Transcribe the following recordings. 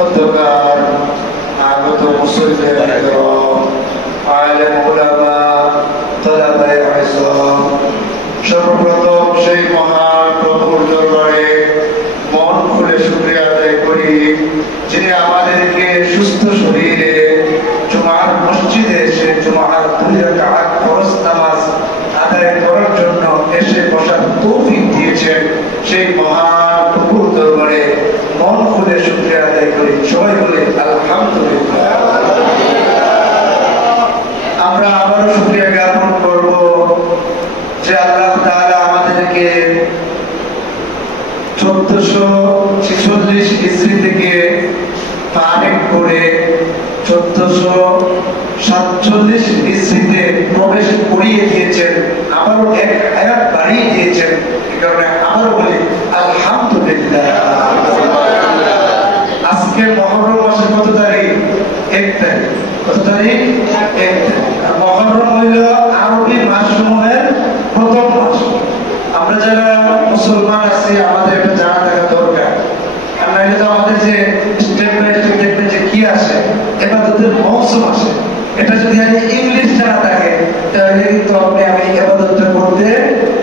খন্দকার, আগত মুসল্লিদের আলেম উলামা, তালাবায়ে ইলম, সর্বপ্রথম সেই মহান প্রভুর দরবারে মন খুলে শুকরিয়া আদায় করি, যিনি আমাদেরকে সুস্থ শরীরে জুমার মসজিদে এসে জুমার 2 রাকাত ফরজ নামাজ আদায় করার জন্য এসে বসার তৌফিক দিয়েছেন। সেই মহান প্রভুর দরবারে মন খুলে শুকরিয়া আদায় করি। সবাই বলে আলহামদুলিল্লাহ। আমরা আবারও শুকরিয়া জ্ঞাপন করব যে আল্লাহ তাআলা আমাদেরকে 1446 হিজরি থেকে ফারেক করে 1447 হিজরিতে প্রবেশ করিয়ে দিয়েছেন, আবারও এক হায়াত বাড়িয়ে দিয়েছেন। এই কারণে আবারও বলি আলহামদুলিল্লাহ। আজকে মুহররম মাসের কত তারিখ? 1 তারিখ। কত তারিখ? 1 তারিখ। মুহররম হইল আরবি মাসসমূহের প্রথম মাস। আমরা যারা মুসলমান আছি আমাদের এটা জানা থাকা দরকার, আর নাইলে তো আমাদের যে স্টেপ বাই স্টেপ দেখবেন যে কি আসে ইবাদতের মৌসুম আসে, এটা যদি ইংলিশ জানা থাকে তাহলে কিন্তু আমি ইবাদতটা করতে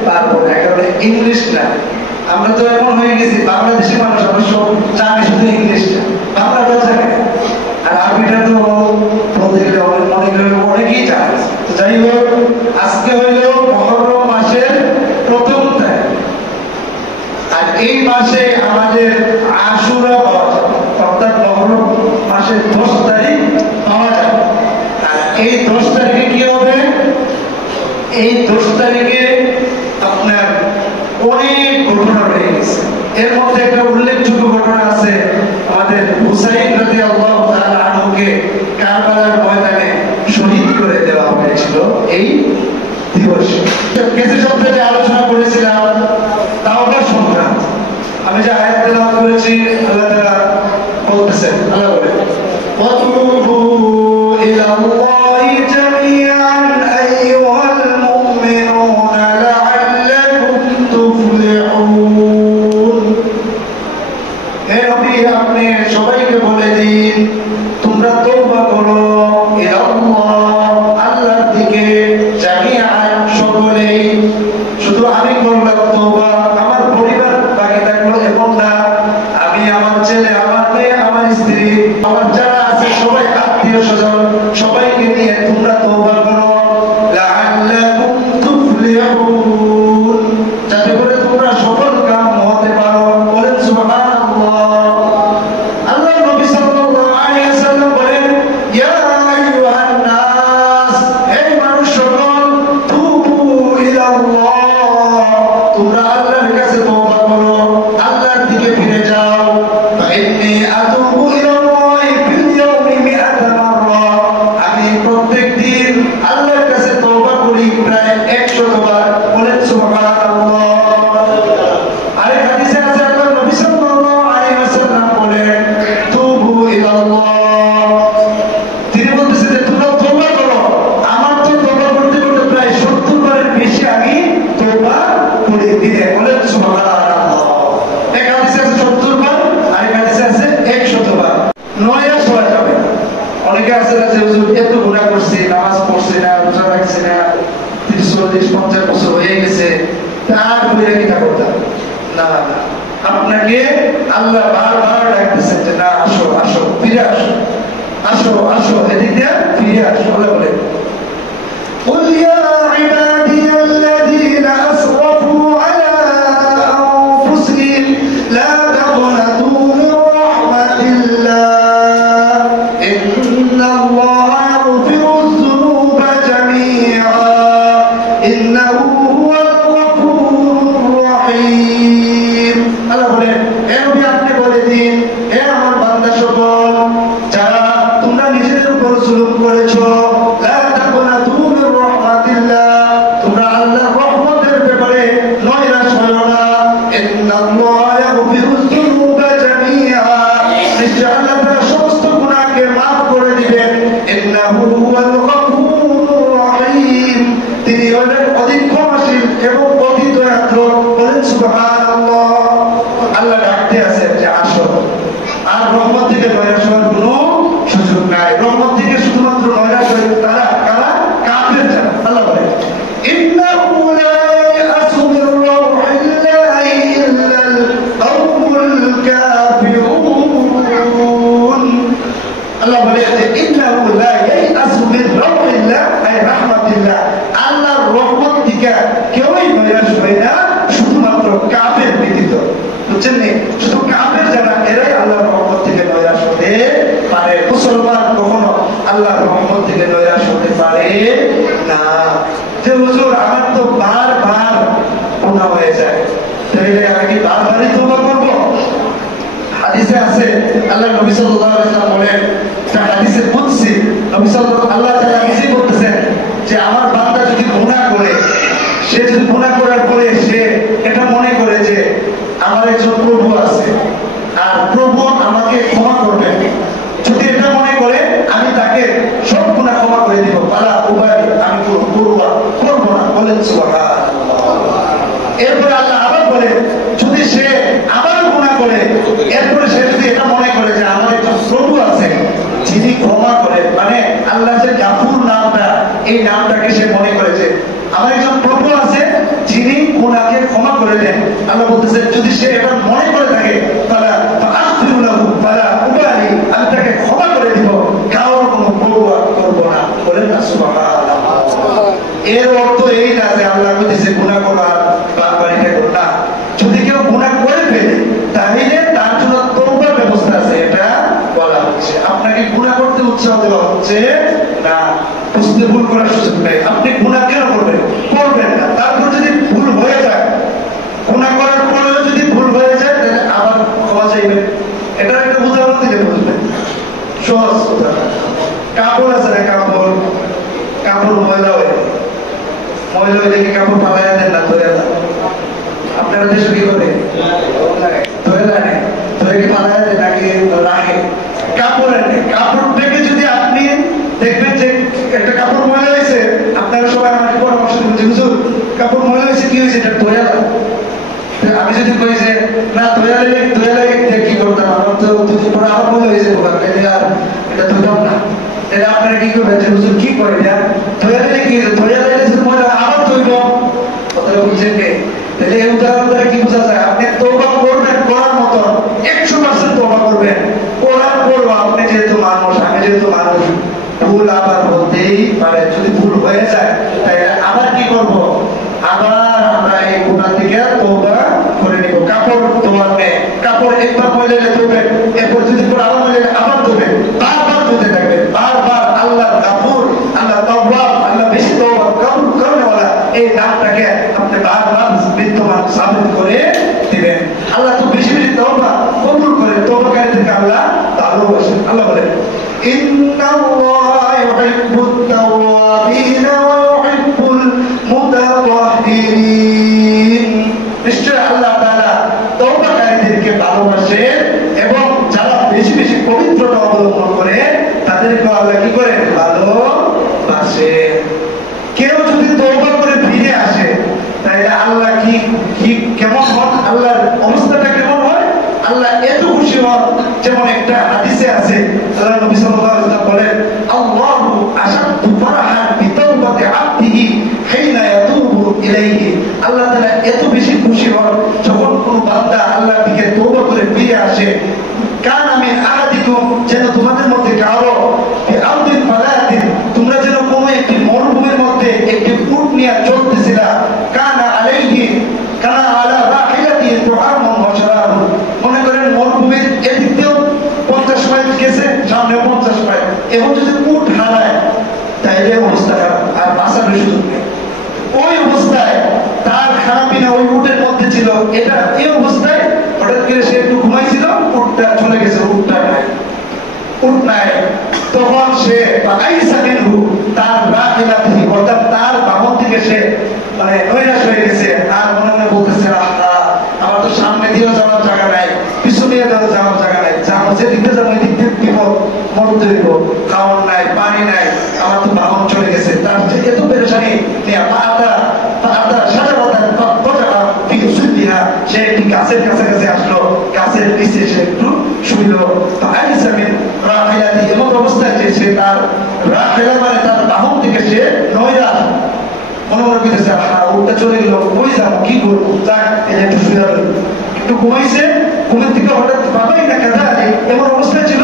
পারবো না। কারণ ইংলিশ না, আমরা তো এমন হয়ে গেছি বাংলাদেশি মানুষ অবশ্য জানে শুধু ইংলিশটা, বাংলাটাও জানে, আর আরবিটা তো বলতে গেলে অনেকেই জানে। তো যাই হোক, আজকে হইল মুহররম মাসের প্রথম তারিখ, আর এই মাসে আমাদের আশুরা পাওয়া যাবে, অর্থাৎ মুহররম মাসের 10 তারিখ পাওয়া যাবে। আর এই 10 তারিখে কি হবে? এই 10 তারিখে আপনার অনেক ঘটনা রয়ে গেছে। এর মধ্যে একটা উল্লেখযোগ্য ঘটনা আছে, আমাদের হুসাইন রাদিয়াল্লাহু তাআলা আনহুকে কারবালার ময়দানে শহীদ করে দেওয়া হয়েছিল এই দিবসে। কিছু সপ্তাহে আলোচনা করেছিলাম তাওবা সংক্রান্ত। আমি যে আয়াত তেলাওয়াত করেছি, আল্লাহ তাআলা বলতেছেন, আল্লাহ বলেন ওয়াতুবু ইলাল্লাহি জামিআন আইয়ুহাল মুমিনুনা লাআল্লাকুম তুফলিহুন। হে নবী, আপনি সবাইকে বলে দিন তোমরা তওবা করো ইলাল্লাহ, আল্লাহর দিকে, জামিআন সকলেই। শুধু আমি করলাম তওবা, আমার পরিবার বাকি থাকলো এমন না, আমি, আমার ছেলে, আমার মেয়ে, আমার স্ত্রী, আমার যারা আছে সবাই, আত্মীয় স্বজন, সবাইকে নিয়ে তোমরা তওবা করো লাআল্লাকুম তুফলিহুন, যাতে করে তোমরা সফল কাম হতে পারো। বলেন সুবহানাল্লাহ। আল্লাহ নবী সাল্লাল্লাহু আলাইহি ওয়াসাল্লাম বলেন ইয়া আইয়ুহান নাস, হে মানুষ সকল, তুবু ইলাল্লাহ, তোমরা আল্লাহর কাছে তওবা করো, আল্লাহর দিকে ফিরে যাও। ফাইন্নী আতুবু ইলাল্লাহি ফিল ইয়াউমি মিআতা মাররা, আমি প্রত্যেকদিন আল্লাহর কাছে তওবা করি প্রায় 100 বার। বলেন সুবহানাল্লাহ। আরেক হাদিসে আছে আল্লাহ নবী সাল্লাল্লাহু আলাইহি ওয়াসাল্লাম বলেন তুবু ইলাল্লাহ, তিনি বলতেছেন যে তোমরা তওবা করো। আমার তো তওবা করতে করতে প্রায় 70 বারের বেশি আমি তওবা করে দিলে। বলেন সুবহানাল্লাহ। এক হাদিসে আছে 70 বার, আরেক হাদিসে আছে 100 বার। নয়া হওয়া যাবে। অনেকে আছে না যে হুজুর এত গুনাহ করছি, নামাজ পড়ছি না, রোজা রাখছি না, 30, 40, 50 বছর হয়ে গেছে, তার বইরা কি তা করতাম না। আপনাকে আল্লাহ বারবার ডাকতেছেন যে না, আসো আসো, ফিরে আসো, আসো আসো, এদিক দিয়ে ফিরে আসো। আল্লাহ বলে قل يا عبادي الذين أسرفوا على أنفسهم لا تقنطوا من رحمة الله إن الله يغفر الذنوب جميعا إنه هو الغفور الرحيم। আল্লাহ বলেন হে নবী, আপনি বলে দিন, হে আমার বান্দা সকল, যারা তোমরা নিজেদের উপর জুলুম করেছো, লা তাকুনাতু মির রাহমাতিল্লাহ, তোমরা আল্লাহর রহমতের ব্যাপারে নৈরাশ হয়ো না। ইন্নাল্লাহা ইয়াগফিরুয যুনুবা জামিআ, নিশ্চয় আল্লাহ তাআলা সমস্ত গুনাহকে মাফ করে দিবেন। ইন্নাহু হুয়াল গফুরুর রহিম, তিনি হলেন অধিক ক্ষমাশীল এবং অতি দয়ালু। বলেন সুবহানাল্লাহ। আল্লাহ ডাকতে আছেন যে আসো, আর রহমতে থেকে নৈরাশ হওয়ার কোনো সুযোগ নাই। রহমত থেকে শুধুমাত্র নৈরাশ হয়ে তারা কারা? কাফের যারা। আল্লাহ বলে ইন্নাহু লা ইয়াসু মির রাউহিল্লাহি ইল্লাল কওমুল কাফিরুন। আল্লাহ বলে যে ইন্নাহু লা ইয়াসু মির রাউহিল্লাহ আই রাহমাতিল্লাহ, আল্লাহর রহমত থেকে কেউই নৈরাশ হয় না, শুধুমাত্র কাফের ব্যতীত। বুঝছেন নি? শুধু কাফের যারা এরাই আল্লাহর রহমত থেকে নৈরাশ হতে পারে। মুসলমান কখনো আল্লাহর রহমত থেকে নৈরাশ হতে পারে না। যে হুজুর আমার তো বারবার গুনাহ হয়ে যায়, তাহলে আমি কি বারবারই তওবা করব? হাদিসে আছে আল্লাহ নবী সাল্লাল্লাহু আলাইহি ওয়াসাল্লাম বলেন, এটা হাদিসে কুদসি, নবী সাল্লাল্লাহু আল্লাহ তাআলা নিজেই বলতেছেন যে আমার বান্দা যদি গুনাহ করে, সে যদি গুনাহ করার পরে সে এটা মনে করে যে আমার একজন প্রভু আছে আর প্রভু আমাকে ক্ষমা করবেন, যদি এটা মনে করে আমি তাকে সব গুনাহ ক্ষমা করে দিব, পালা উবাই আমি করব না। বলেন সুবহানাল্লাহ। এরপরে আল্লাহ আবার বলে যদি সে আবার গুনাহ করে, এরপরে সে যদি এটা মনে করে যে আমার একজন প্রভু আছে যিনি ক্ষমা করে, মানে আল্লাহ যে গাফুর নামটা, এই নামটাকে সে মনে করেছে আমার একজন প্রভু আছে যিনি গুনাহকে ক্ষমা করে দেন। আল্লাহ বলতেছে যদি সে এটা মনে করে থাকে তাহলে আমি তাকে ক্ষমা করে দিব, কারোর কোনো পরোয়া করবো না। বলেন না সুবহানাল্লাহ। এর অর্থ এই না যে আল্লাহ বলতেছে গুনাহ করার বারবার এটা করো না। যদি কেউ গুনাহ করে ফেলে তাহলে তার জন্য তওবার ব্যবস্থা আছে, এটা বলা হচ্ছে। আপনাকে গুনাহ করতে উৎসাহ দেওয়া হচ্ছে না, বুঝতে ভুল করার সুযোগ নেই। আপনি গুনাহ কেন করবেন? করবেন না। তারপর যদি ভুল হয়ে যায়, গুনাহ করার পরেও যদি ভুল হয়ে যায় তাহলে আবার ক্ষমা চাইবেন। এটার একটা উদাহরণ দিলে বুঝবেন, সহজ উদাহরণ। কাপড় আছে না, কাপড় ময়লা হয়ে দেখে কাপড় পালাইয়া দেন না, ধরে দেন। আপনারা দেশে কি করে? ধরে দেন, ধরে কি পালাইয়া দেন নাকি রাখে? কাপড়টাকে যদি আপনি দেখবেন যে একটা কাপড় ময়লা হয়েছে, আপনারা সবাই আমাকে পরামর্শ দেবেন যে হুজুর কাপড় ময়লা হয়েছে, কি হয়েছে এটা ধরে দেন। আমি যদি কই যে না ধরে কি করতাম, আমার তো দুদিন পরে আবার ময়লা হয়েছে, আর এটা ধরতাম না, তাহলে আপনারা কি করবেন যে হুজুর কি করে এটা ধরে কি ময়লা আবার ধরব? কথাটা বুঝছেন কে? তাহলে এই উদাহরণ দ্বারা কি বোঝা যায়? আপনি তওবা করবেন, করার মতো 100% তওবা করবেন, করার পরও আপনি যেহেতু মানুষ, আমি যেহেতু মানুষ, ভুল আবার হতেই পারে। যদি ভুল হয়ে যায় তাহলে আবার কি করব? আবার আমরা এই গুনাহ থেকে তওবা করে নিব। কাপড় তোমার নেই, কাপড় একবার ময়লা ধুবেন, এরপর যদি আবার ময়লা আবার ধুবেন, বারবার ধুতে থাকবেন, বারবার। আল্লাহ গাফুর, আল্লাহ তাওয়াব, আল্লাহ বেশি তওবা করেওয়ালা, এই নামটাকে আপনি বারবার বিদ্যমান সাবিত করে দিবেন। আল্লাহ তো বেশি বেশি তওবা কবুল করে, তওবাকারীদেরকে আল্লাহ ভালোবাসেন। আল্লাহ বলেন ইন্নাল্লাহা ইউহিব্বুত তাওয়াবিন ওয়া ইউহিব্বুল মুতাতাহহিরিন। নিশ্চয় আল্লাহ তাআলা তওবাকারীদেরকে ভালোবাসেন এবং যারা বেশি বেশি পবিত্রতা অবলম্বন করে তাদেরকে আল্লাহ কি করে? ভালোবাসেন। কেউ যদি তওবা করে ফিরে আসে তাহলে আল্লাহ কি কেমন হন? আল্লাহর অবস্থাটা কেমন হয়? আল্লাহ এত খুশি হন, যেমন একটা হাদিসে আছে আল্লাহ নবী সাল্লাল্লাহু আলাইহি ওয়াসাল্লাম বলেন আল্লাহু আশাদ্দু ফারহান বিতাওবাতি আবদিহি হিনা ইয়াতুবু ইলাইহি। আল্লাহ তাআলা এত বেশি খুশি হন যখন কোনো বান্দা আল্লাহর দিকে তওবা করে ফিরে আসে। কানা মিন আহাদিকুম, যেন তোমাদের মধ্যে কারো বিআরদিন ফালাতিন, তোমরা যেন কোনো একটি মরুভূমির মধ্যে একটি উট নিয়ে চলতেছিলা, কানা আলা রাহিলাতি তুআমুন ওয়া শারাবুন। মনে করেন মরুভূমির এদিক দিয়েও 50 মাইল গেছে, সামনে 50 মাইল, এখন যদি উট হারায় তাইলে অবস্থা খারাপ, আর বাঁচার সুযোগ নেই। ওই অবস্থায় তার খানা পিনা ওই উটের মধ্যে ছিল, এটা এই অবস্থায় হঠাৎ করে সে একটু ঘুমাইছিল, উটটা চলে গেছে, উট নাই। তখন সে তার রাহিলাতিহি, অর্থাৎ তার বাহন থেকে সে মানে নৈরাশ হয়ে গেছে, আর মনে মনে বলতেছে আমার তো সামনে দিয়েও যাওয়ার জায়গা নাই, পিছনে যাওয়ার জায়গা নাই, যেদিক দিয়ে যাবো ওই দিক দিয়ে বিপদ, মরতে হইব, খাওয়ার নাই, পানি নাই, আমার তো বাহন চলে গেছে। তার এত পেরেশানি নিয়ে সে একটি গাছের কাছাকাছি আসলো, গাছের নিচে সে একটু শুইল ফাইসা মিন রাহিলাতি, এমন অবস্থায় যে সে তার রাহিলা মানে তার বাহন থেকে সে নয়রা মনে মনে করতেছে উঠটা চলে গেল, কই যাবো কি করবো, যাক এই একটু শুয়ে রইল, একটু ঘুমাইছে, ঘুমের থেকে হঠাৎ বাবাই না কাজা এমন অবস্থায় ছিল,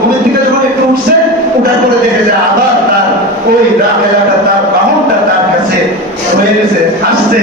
ঘুমের থেকে যখন একটু উঠছে, উঠার পরে দেখে যে আবার তার ওই রাহিলাটা তার বাহনটা তার কাছে হয়ে গেছে, আসছে।